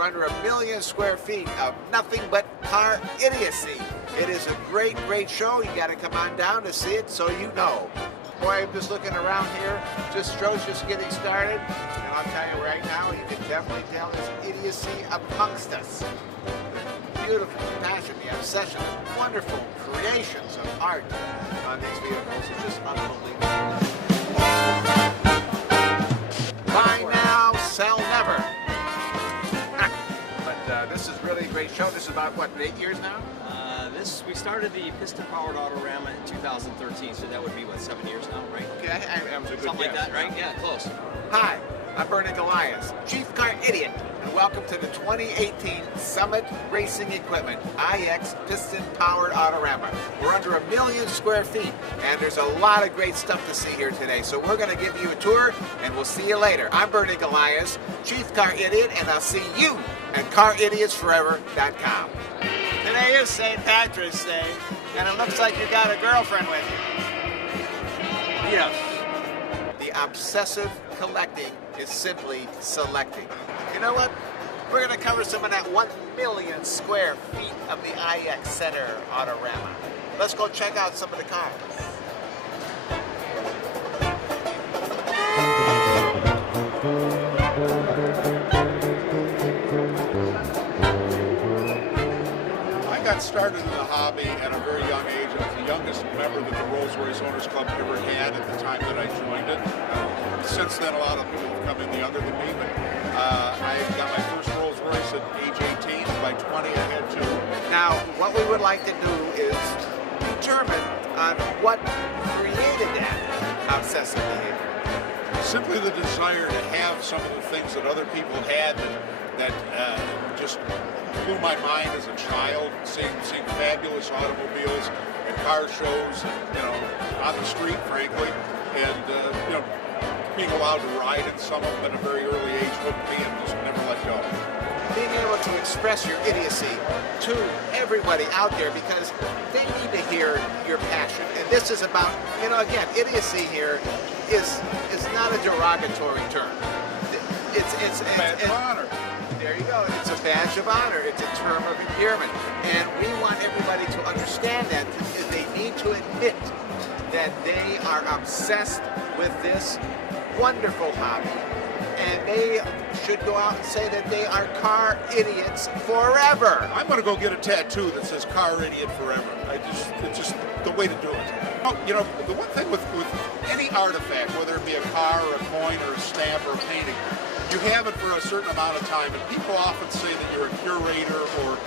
We're under 1 million square feet of nothing but car idiocy. It is a great, great show. You got to come on down to see it so you know. Boy, I'm just looking around here. Show's just getting started. And I'll tell you right now, you can definitely tell there's idiocy amongst us. The beautiful passion, the obsession, the wonderful creations of art on these vehicles is just unbelievable. Buy now, sell never. But this is really a great show. This is about, what, 8 years now? We started the piston-powered Auto-Rama in 2013, so that would be, what, 7 years now, right? Okay, that was a good Something guess. like that, right? Yeah, close. Hi, I'm Golias, Chief Car Idiot, and welcome to the 2018 Summit Racing Equipment IX Piston-Powered Auto-Rama. We're under 1 million square feet, and there's a lot of great stuff to see here today, so we're going to give you a tour, and we'll see you later. I'm Golias, Chief Car Idiot, and I'll see you at CarIdiotsForever.com. Today is St. Patrick's Day, and it looks like you got a girlfriend with you. Yes. The obsessive collecting is simply selecting. You know what? We're going to cover some of that 1 million square feet of the IX Center Auto-Rama. Let's go check out some of the cars. I got started in the hobby at a very young age. I was the youngest member that the Rolls-Royce Owners Club ever had at the time that I joined it. Since then, a lot of people have come in younger than me, but I got my first Rolls-Royce at age 18. By 20, I had two. Now, what we would like to do is determine on what created that obsessive behavior. Simply the desire to have some of the things that other people had that just blew my mind as a child, seeing fabulous automobiles at car shows, on the street, frankly, and being allowed to ride in some of them at a very early age hooked me and just never let go. Being able to express your idiocy to everybody out there, because they need to hear your passion. And this is about, again, idiocy here is not a derogatory term. It's badge of honor. There you go. It's a badge of honor. It's a term of endearment. And we want everybody to understand that they need to admit that they are obsessed with this wonderful hobby. And they should go out and say that they are car idiots forever. I'm going to go get a tattoo that says "Car Idiot Forever." It's just the way to do it. The one thing with any artifact, whether it be a car or a coin or a stamp or a painting, you have it for a certain amount of time, and people often say that you're a curator or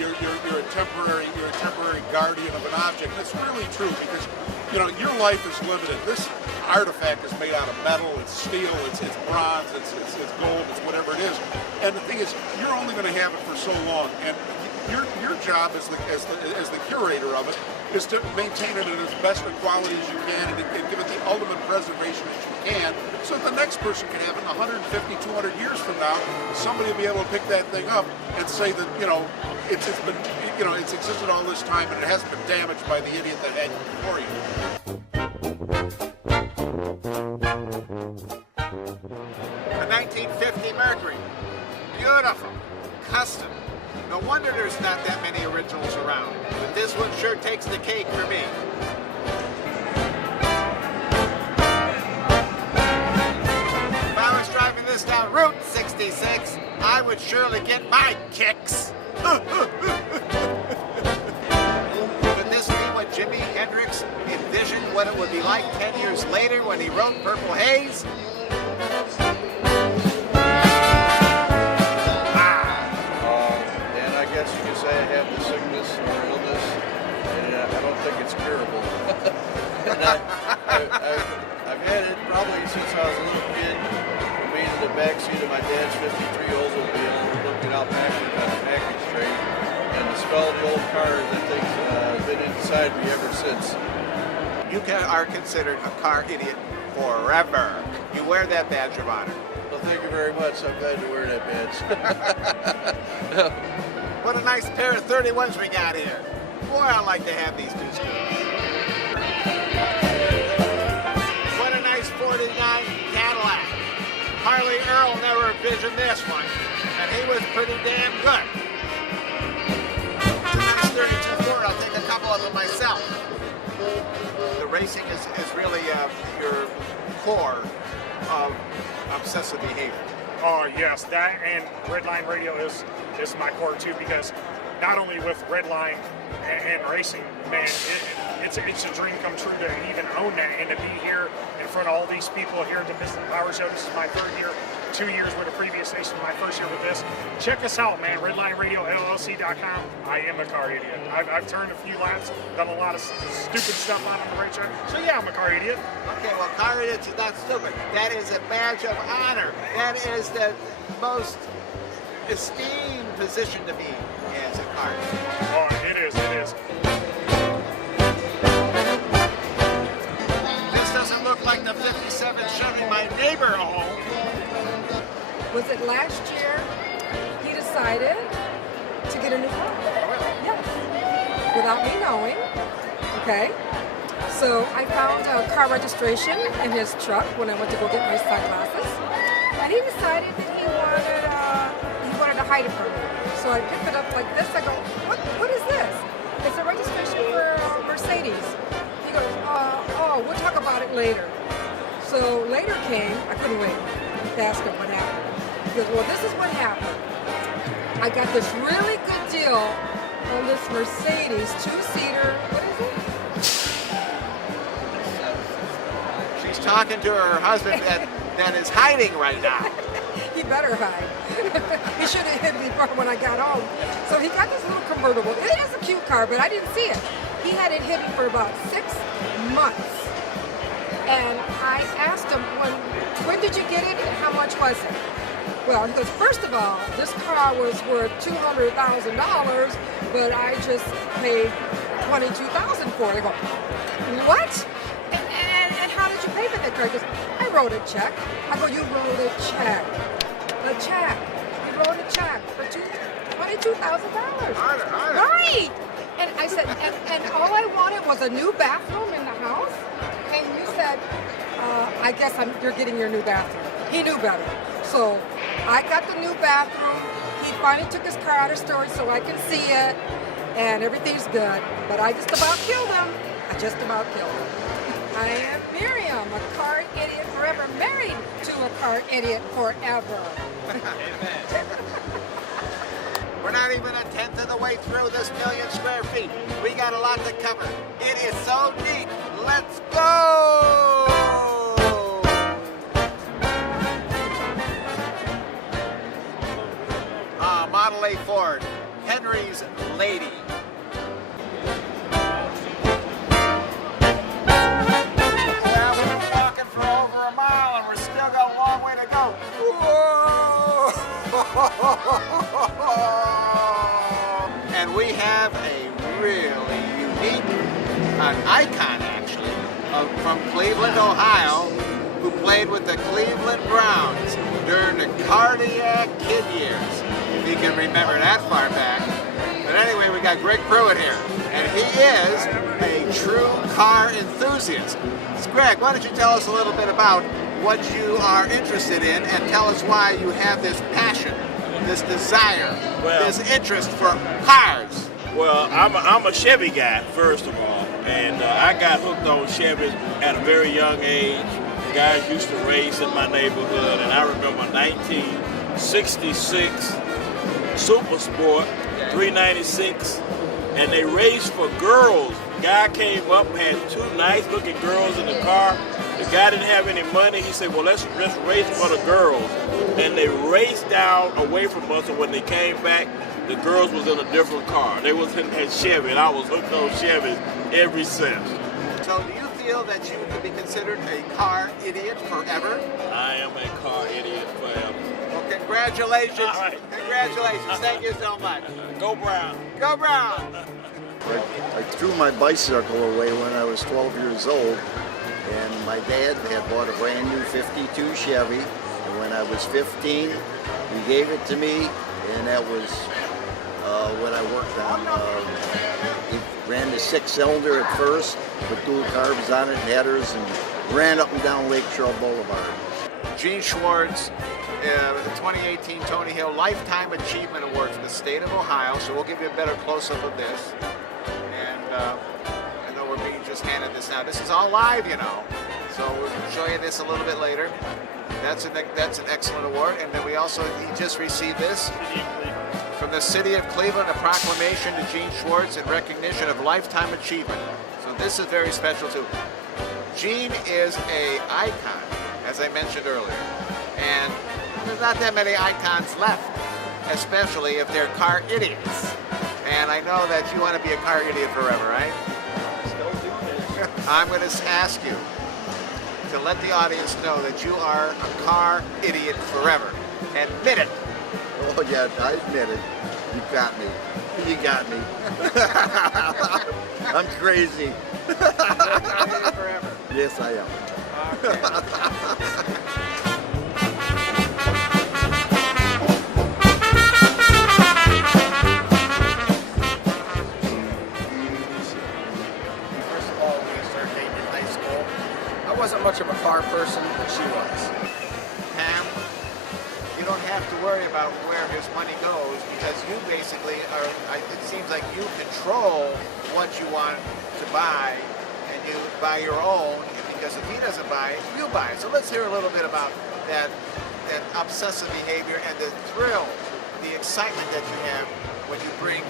you're a temporary guardian of an object. That's really true, because your life is limited. This artifact is made out of metal, it's steel, it's bronze, it's gold, it's whatever it is. And the thing is, you're only going to have it for so long. And your job as the curator of it is to maintain it in as best a quality as you can and give it the ultimate preservation that you can, so that the next person can have it in 150, 200 years from now. Somebody will be able to pick that thing up and say that it's existed all this time and it hasn't been damaged by the idiot that had it before you. The 1950 Mercury, beautiful, custom. No wonder there's not that many originals around, but this one sure takes the cake for me. If I was driving this down Route 66, I would surely get my kicks. Could this be what Jimi Hendrix envisioned what it would be like 10 years later when he wrote Purple Haze? You could say I have the sickness or illness, and I don't think it's curable. And I've had it probably since I was a little kid, from being in the backseat of my dad's 53 Oldsmobile, looking out packing on the package train, and the smell of the old cars, that thing's been inside me ever since. You are considered a car idiot forever. You wear that badge of honor. Well, thank you very much. I'm glad to wear that badge. What a nice pair of 31s we got here. Boy, I like to have these two screws. What a nice 49 Cadillac. Harley Earl never envisioned this one. And he was pretty damn good. The next 32 Ford, I'll take a couple of them myself. The racing is really your core of obsessive behavior. Oh yes, that and Redline Radio is my core too, because not only with Redline and racing, man, it's a dream come true to even own that and to be here in front of all these people here at the Piston Power Show. This is my third year, 2 years with the previous station, my first year with this. Check us out, man, redlineradiolllc.com. I am a car idiot. I've turned a few laps, done a lot of stupid stuff on the racetrack, so yeah, I'm a car idiot. Okay, well, car idiot is not stupid. That is a badge of honor. That is the most esteemed position to be as a car idiot. Oh, it is. This doesn't look like the 57 Chevy my neighbor owned. Was it last year he decided to get a new car? Yes. Without me knowing. Okay. So I found a car registration in his truck when I went to go get my sunglasses. And he decided that he wanted to hide it from me. So I picked it up like this. I go, what is this? It's a registration for Mercedes. He goes, oh, we'll talk about it later. So later came, I couldn't wait to ask him what happened. He goes, well, this is what happened. I got this really good deal on this Mercedes two-seater, what is it? She's talking to her husband that is hiding right now. He better hide. He should have hid me when I got home. So he got this little convertible. It is a cute car, but I didn't see it. He had it hidden for about 6 months. And I asked him, when did you get it and how much was it? Well, he goes, first of all, this car was worth $200,000, but I just paid $22,000 for it. I go, what? And how did you pay for that car? He goes, I wrote a check. I go, you wrote a check. A check. You wrote a check for $22,000. Right. And I said, and all I wanted was a new bathroom in the house. And you said, I guess you're getting your new bathroom. He knew better. So I got the new bathroom. He finally took his car out of storage so I can see it. And everything's good. But I just about killed him. I just about killed him. I am Miriam, a car idiot forever, married to a car idiot forever. We're not even a tenth of the way through this 1,000,000 square feet. We got a lot to cover. It is so neat. Let's go! Model A Ford, Henry's Lady. Yeah, we've been walking for over a mile and we're still got a long way to go. Whoa! And we have a really unique, an icon actually, from Cleveland, Ohio, who played with the Cleveland Browns during the Cardiac Kid years, if you can remember that far back. But anyway, we got Greg Pruitt here, and he is a true car enthusiast. So Greg, why don't you tell us a little bit about what you are interested in, and tell us why you have this passion, this desire, this interest for cars. Well, I'm a Chevy guy, first of all, and I got hooked on Chevys at a very young age. Guys used to race in my neighborhood, and I remember 1966 Super Sport 396, and they raced for girls. Guy came up, had 2 nice-looking girls in the car. The guy didn't have any money. He said, well, let's race for the girls. And they raced down away from us, and when they came back, the girls was in a different car. They was in that Chevy, and I was hooked on Chevys ever since. So do you feel that you could be considered a car idiot forever? I am a car idiot forever. Well, congratulations. All right. Congratulations. Thank you so much. Go Brown. Go Brown. I threw my bicycle away when I was 12 years old, and my dad had bought a brand new 52 Chevy, and when I was 15, he gave it to me, and that was what I worked on. He ran the 6-cylinder at first, put dual carbs on it, headers, and ran up and down Lake Trail Boulevard. Gene Schwartz, the 2018 Tony Hill Lifetime Achievement Award from the state of Ohio. So we'll give you a better close-up of this. And I know we're being just handed this out. This is all live, you know. So we'll show you this a little bit later. That's an excellent award. And then he just received this from the city of Cleveland, a proclamation to Gene Schwartz in recognition of lifetime achievement. So this is very special too. Gene is an icon, as I mentioned earlier. And there's not that many icons left, especially if they're car idiots. And I know that you want to be a car idiot forever, right? Still doing it. I'm going to ask you to let the audience know that you are a car idiot forever. Admit it. Oh yeah, I admit it. You got me. You got me. I'm crazy. Forever. Yes, I am. Okay. I wasn't much of a car person, but she was. Pam, you don't have to worry about where his money goes because you basically are, it seems like you control what you want to buy and you buy your own because if he doesn't buy it, you buy it. So let's hear a little bit about that obsessive behavior and the thrill, the excitement that you have when you bring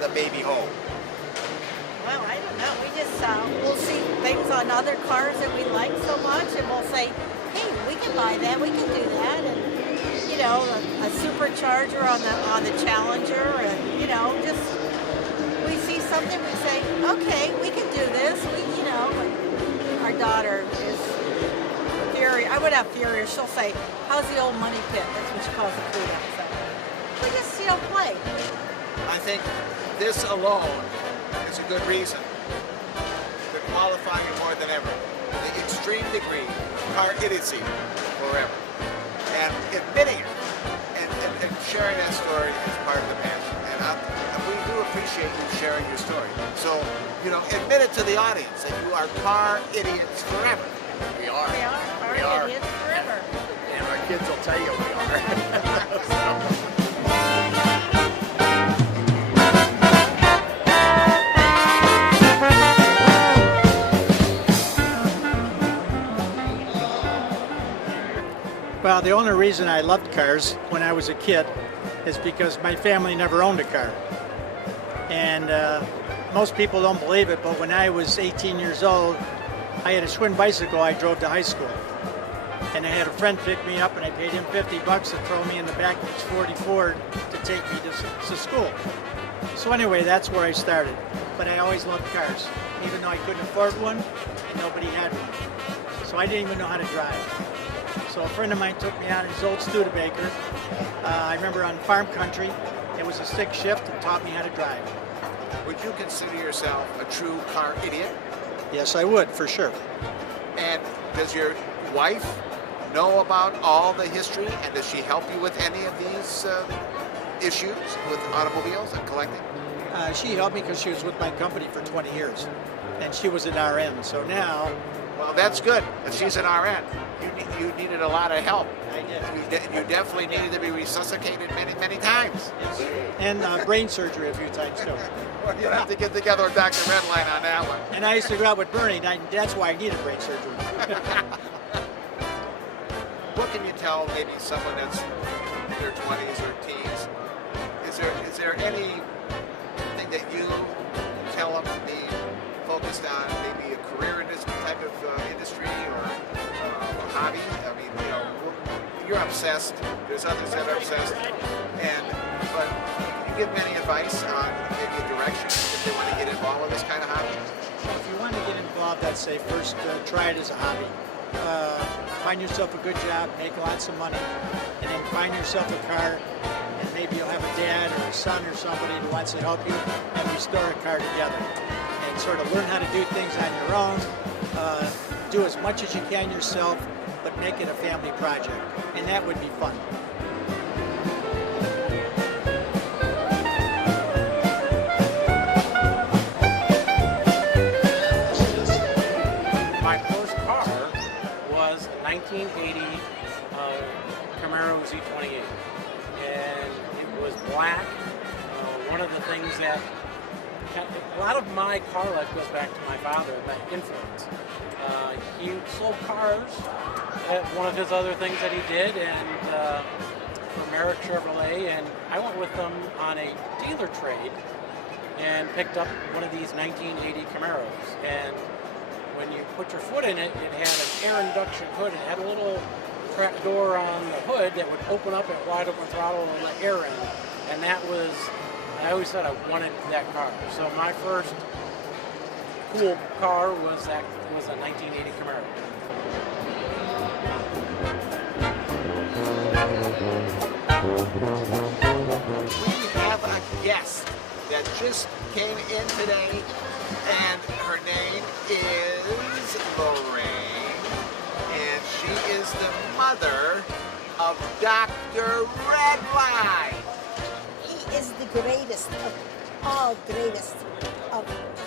the baby home. Well, I don't know. We just, we'll see things on other cars that we like so much and we'll say, hey, we can buy that, we can do that. And, you know, a supercharger on the Challenger and, you know, just, we see something, we say, okay, we can do this. You know, our daughter is furious. I would have furious. She'll say, how's the old money pit? That's what she calls the Pruitt. So we just, you know, play. I think this alone is a good reason to qualify you more than ever. The extreme degree of car idiocy forever. And admitting it and sharing that story is part of the passion. And we do appreciate you sharing your story. So, you know, admit it to the audience that you are car idiots forever. We are. We are We car are. idiots forever. And our kids will tell you we are. Well, the only reason I loved cars when I was a kid is because my family never owned a car. And most people don't believe it, but when I was 18 years old, I had a Schwinn bicycle I drove to high school. And I had a friend pick me up and I paid him $50 to throw me in the back of his 40 Ford to take me to school. So anyway, that's where I started. But I always loved cars, even though I couldn't afford one and nobody had one. So I didn't even know how to drive. So a friend of mine took me out in his old Studebaker. I remember on farm country, it was a stick shift and taught me how to drive. Would you consider yourself a true car idiot? Yes, I would, for sure. And does your wife know about all the history and does she help you with any of these issues with automobiles and collecting? She helped me because she was with my company for 20 years. And she was an RN, so now... Well, that's good. If she's an RN, you needed a lot of help. I did. You definitely needed to be resuscitated many, many times. Yes. And brain surgery a few times, too. Well, you'll have to get together with Dr. Redline on that one. And I used to go out with Bernie, and that's why I needed brain surgery. What can you tell maybe someone that's in their 20s or teens? Is there anything that you tell them to be focused on, maybe a career in this type of industry or a hobby? I mean, you know, you're obsessed. There's others that are obsessed. But you give them any advice on maybe a direction if they want to get involved with this kind of hobby? If you want to get involved, I'd say first try it as a hobby. Find yourself a good job, make lots of money, and then find yourself a car, and maybe you'll have a dad or a son or somebody who wants to help you and restore a car together. And sort of learn how to do things on your own, do as much as you can yourself, but make it a family project, and that would be fun. My first car was a 1980 Camaro Z28, and it was black. One of the things that a lot of my car life goes back to my father, my influence. He sold cars at one of his other things that he did, and for Merrick Chevrolet, and I went with them on a dealer trade and picked up one of these 1980 Camaros. And when you put your foot in it, it had an air induction hood. It had a little trap door on the hood that would open up at wide open throttle and let air in. And that was, I always said I wanted that car. So my first cool car was a 1980 Camaro. We have a guest that just came in today, and her name is Lorraine, and she is the mother of Dr. Redline. He is the greatest of all greatest of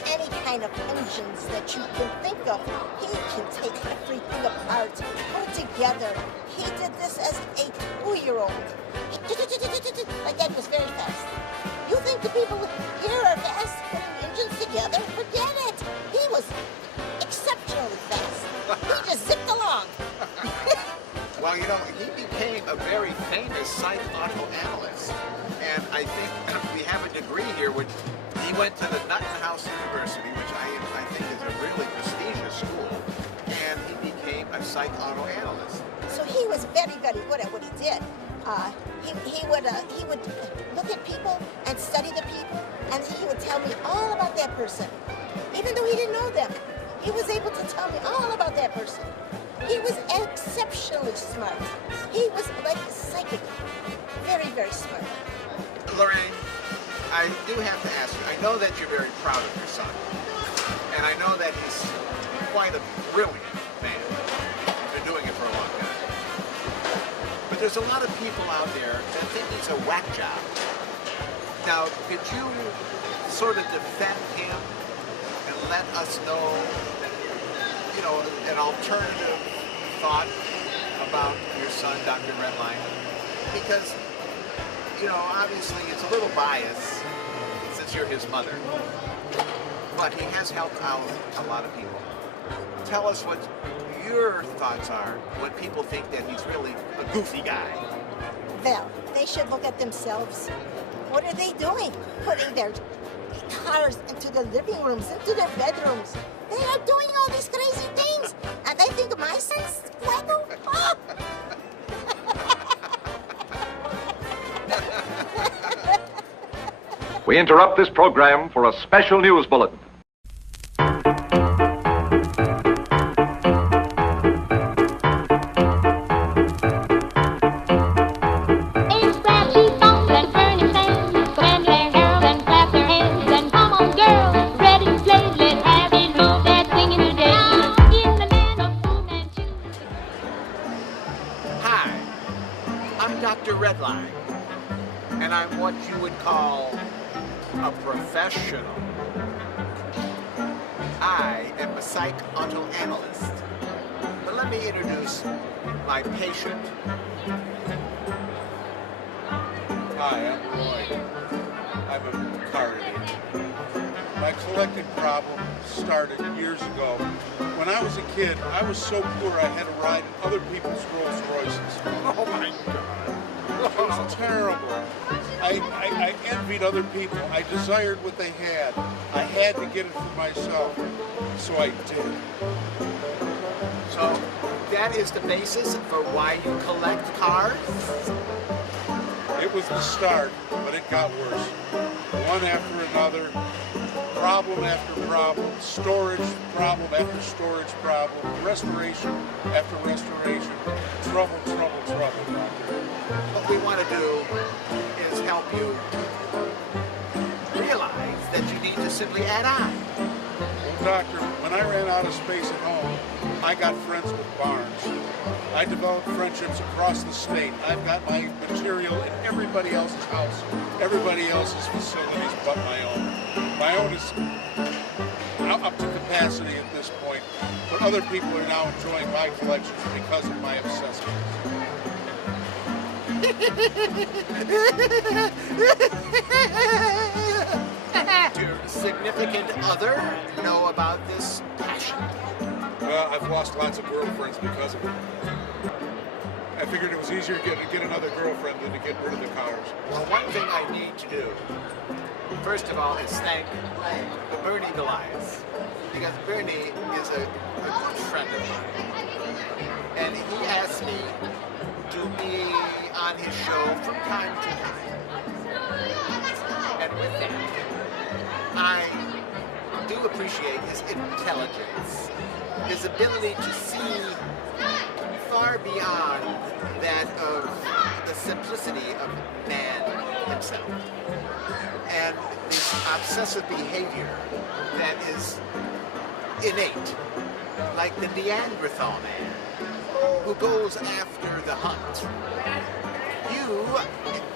any kind of engines that you can think of. He can take everything apart, put it together. He did this as a 2-year-old. Like that was very fast. You think the people here are fast putting engines together? Forget it. He was exceptionally fast. He just zipped along. Well, you know, he became a very famous psych auto analyst, and I think we have a degree here which he went to the Nutton House University, which I think is a really prestigious school, and he became a psych auto analyst. So he was very, very good at what he did. He would look at people and study the people, and he would tell me all about that person. Even though he didn't know them, he was able to tell me all about that person. He was exceptionally smart. He was like a psychic. Very, very smart. Lorraine, I do have to ask you, I know that you're very proud of your son, and I know that he's quite a brilliant man. He's been doing it for a long time. But there's a lot of people out there that think he's a whack job. Now, could you sort of defend him and let us know, you know, an alternative thought about your son, Dr. Redline? Because, you know, obviously it's a little biased since you're his mother, but he has helped out a lot of people. Tell us what your thoughts are when people think that he's really a goofy guy. Well, they should look at themselves. What are they doing? Putting their cars into the living rooms, into their bedrooms. They are doing all these crazy things. And they think my son's wacko? Oh. We interrupt this program for a special news bulletin. Hi, I'm Dr. Redline, and I'm what you would call a professional. I am a psych auto analyst. But let me introduce my patient. Hi, I'm Roy. I'm a car idiot. My collecting problem started years ago. When I was a kid, I was so poor I had to ride in other people's Rolls Royces. Oh my God. It was terrible. I envied other people. I desired what they had. I had to get it for myself. So I did. So that is the basis for why you collect cars? It was the start, but it got worse. One after another, problem after problem, storage problem after storage problem, restoration after restoration, trouble, trouble, trouble. What we want to do is help you realize that you need to simply add on. Well, Doctor, when I ran out of space at home, I got friends with barns. I developed friendships across the state. I've got my material in everybody else's house, everybody else's facilities but my own. My own is, up to capacity at this point, but other people are now enjoying my collection because of my obsessiveness. Your significant other know about this passion? Well, I've lost lots of girlfriends because of it. I figured it was easier to get another girlfriend than to get rid of the cars. Well, one thing I need to do, first of all, is thank Bernie Golias, because Bernie is a good friend of mine. And he asked me to be on his show from time to time. And with that, I do appreciate his intelligence, his ability to see far beyond that of the simplicity of man himself, and the obsessive behavior that is innate, like the Neanderthal man who goes after the hunt. You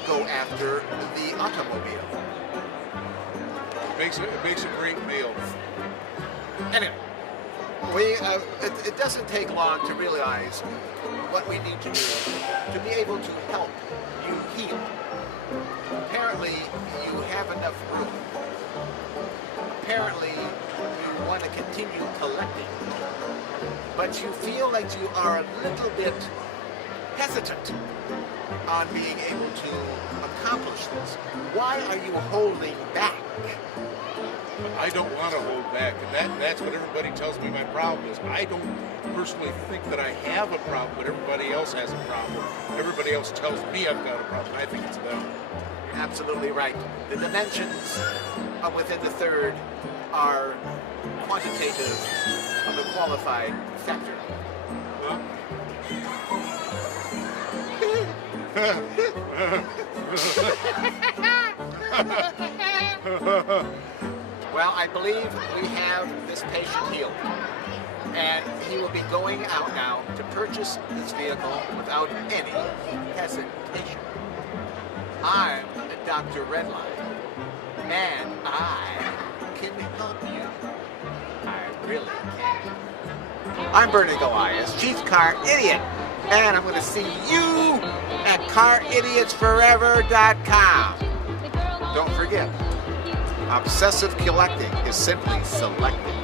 go after the automobile. It makes a great meal. Anyway, it doesn't take long to realize what we need to do to be able to help you heal. Apparently, you have enough room. Apparently, you want to continue collecting. But you feel like you are a little bit hesitant on being able to accomplish this. Why are you holding back? I don't want to hold back, and that's what everybody tells me my problem is. I don't personally think that I have a problem, but everybody else has a problem. Everybody else tells me I've got a problem. I think it's them. You're absolutely right. The dimensions within the third are quantitative of the qualified factor. Well, I believe we have this patient healed, and he will be going out now to purchase this vehicle without any hesitation. I'm Dr. Redline, and I can help you. I really can. I'm Bernie Golias, Chief Car Idiot, and I'm going to see you at CarIdiotsForever.com. Don't forget, obsessive collecting is simply selecting.